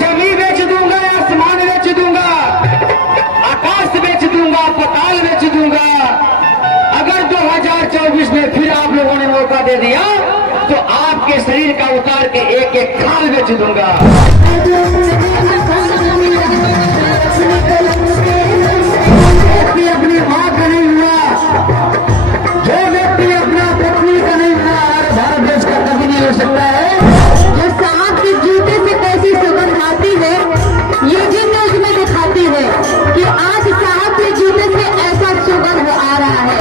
जमीन बेच दूंगा, आसमान बेच दूंगा, आकाश बेच दूंगा, पताल बेच दूंगा। अगर 2024 में फिर आप लोगों ने मौका दे दिया तो आपके शरीर का उतार के एक एक खाल बेच दूंगा। अपनी मां का नहीं हुआ, जो व्यक्ति अपना पत्नी का नहीं हुआ, भारत देश का कभी नहीं हो सकता है। जो सांप के जूते से कैसी सुगंध आती है, ये जिन न्यूज में दिखाती है कि आज साहब के जूते से ऐसा सुगंध आ रहा है।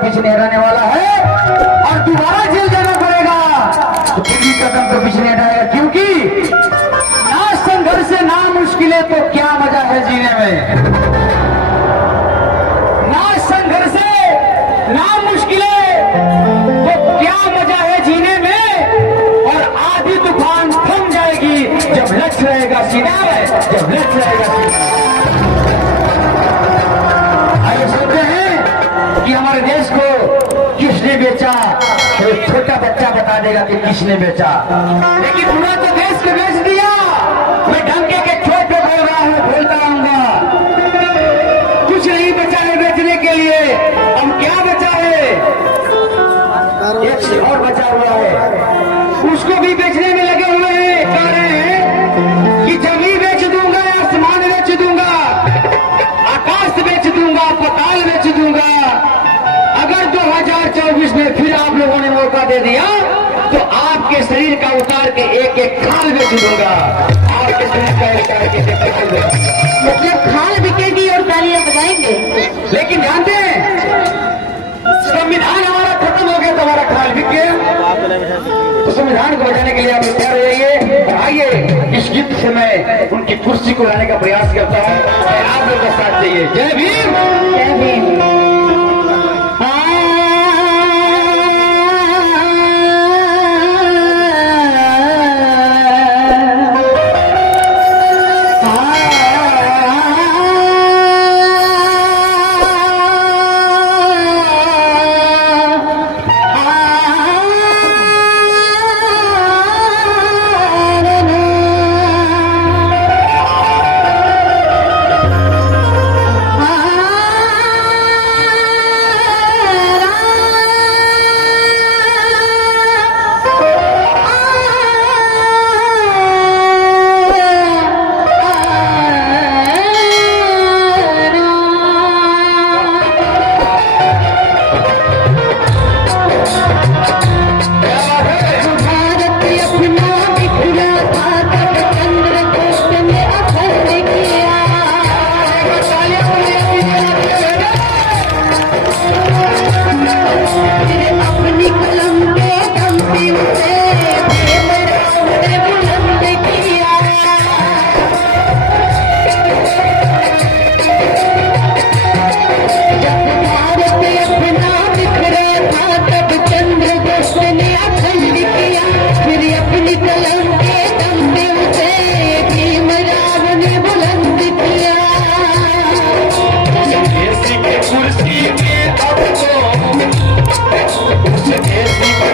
पीछे हटाने वाला है और दोबारा जेल जाना पड़ेगा तो फिर भी कदम तो पीछे नहीं हटाएगा, क्योंकि ना संघर्ष से ना मुश्किलें तो क्या मजा है जीने में। ना संघर्ष से ना मुश्किलें तो क्या मजा है जीने में। और आधी तूफान थम जाएगी जब लक्ष्य रहेगा सीना में, जब लक्ष्य रहेगा सीना। आइए सोचते हैं कि हमारे देश को किसने बेचा, तो छोटा बच्चा बता देगा कि किसने बेचा। लेकिन पूरा तो देश को बेच दिया। मैं डंके के चोट पे बोल रहा हूँ, बोलता रहूंगा। कुछ नहीं बचा है बेचने के लिए। हम क्या बचा है, एक और बचा हुआ है, उसको भी बेचने में लगे हुए हैं। कह रहे हैं कि जमीन बेच दूंगा, आसमान बेच दूंगा, आकाश बेच दूंगा, पताल बेच दूंगा। अगर 2024 में फिर आप लोगों ने मौका दे दिया तो आपके शरीर का उतार के एक एक खाल बेच दूंगा। आपके शरीर का मतलब खाल बिकेगी और तालियां बजाएंगे। लेकिन जानते हैं संविधान हमारा खत्म हो गया तो हमारा खाल बिक गया। तो संविधान को बचाने के लिए आप तैयार हो जाइए और आइए इस गीत से मैं उनकी कुर्सी को लाने का प्रयास करता हूँ। आप लोगों का साथ चाहिए। जय भीम, जय भीम।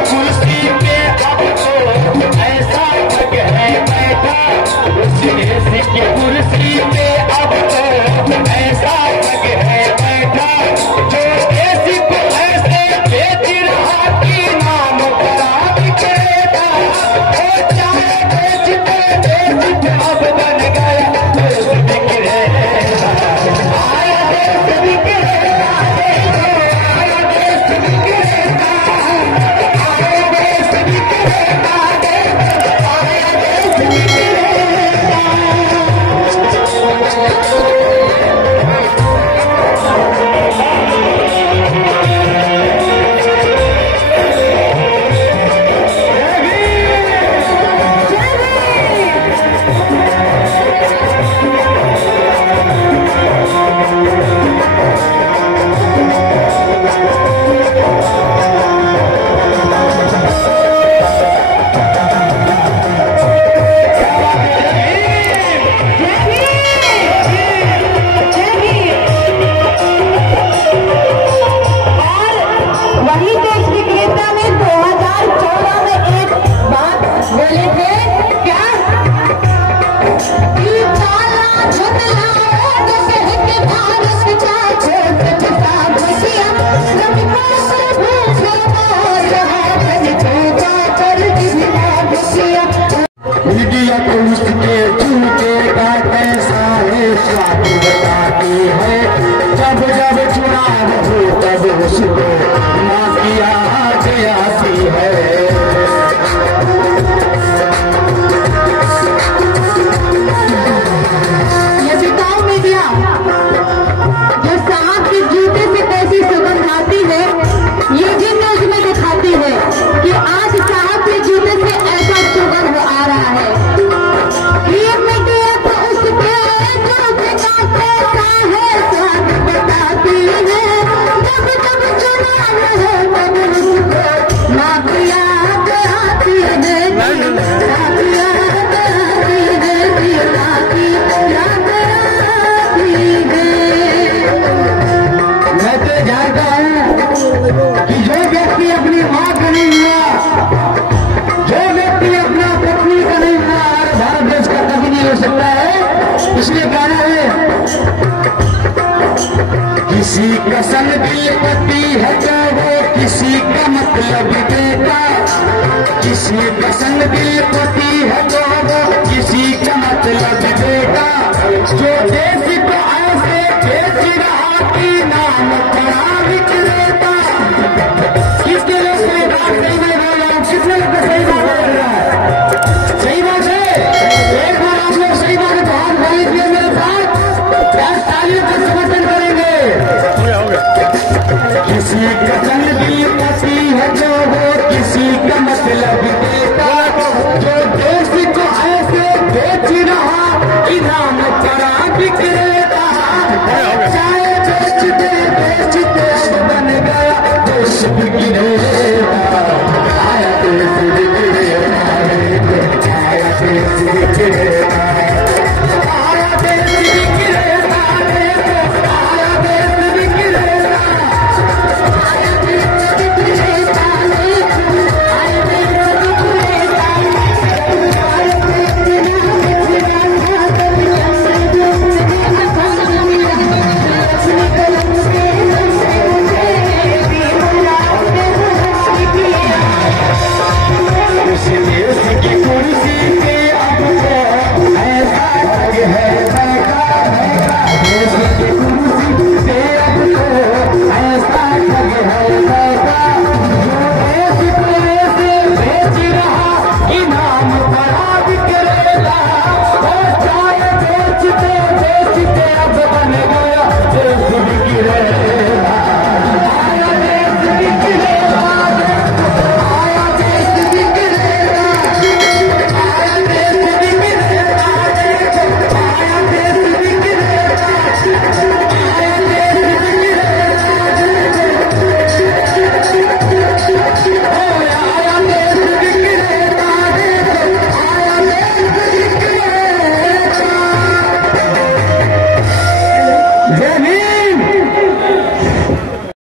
कुर्सी पे पसंद विपत्ति है तो वो किसी का मतलब देता, जिसमें पसंद विपत्ति है तो वो किसी का मतलब देता। जो देश को ऐसे बेच रहा कि नाम पड़ा विक्रेता। कितने लोग सही बात नहीं बोल रहा हूँ, कितने लोग सही बात बोल रहा है? सही बात है। एक बार आप लोग सही बात है तो हाथ बोल दिए मेरे साथ, तालियों का समर्थन करेंगे। किसी का संग विपत्ति है जो वो किसी का मतलब देता। जो देश को ऐसे बेच रहा कि नाम पड़ा विक्रेता। चाहे बेचते बेचते बन गया देश विक्रेता। आया देश विक्रेता, आया देश विक्रेता, आया देश विक्रेता, आया देश विक्रेता। जय हिंद।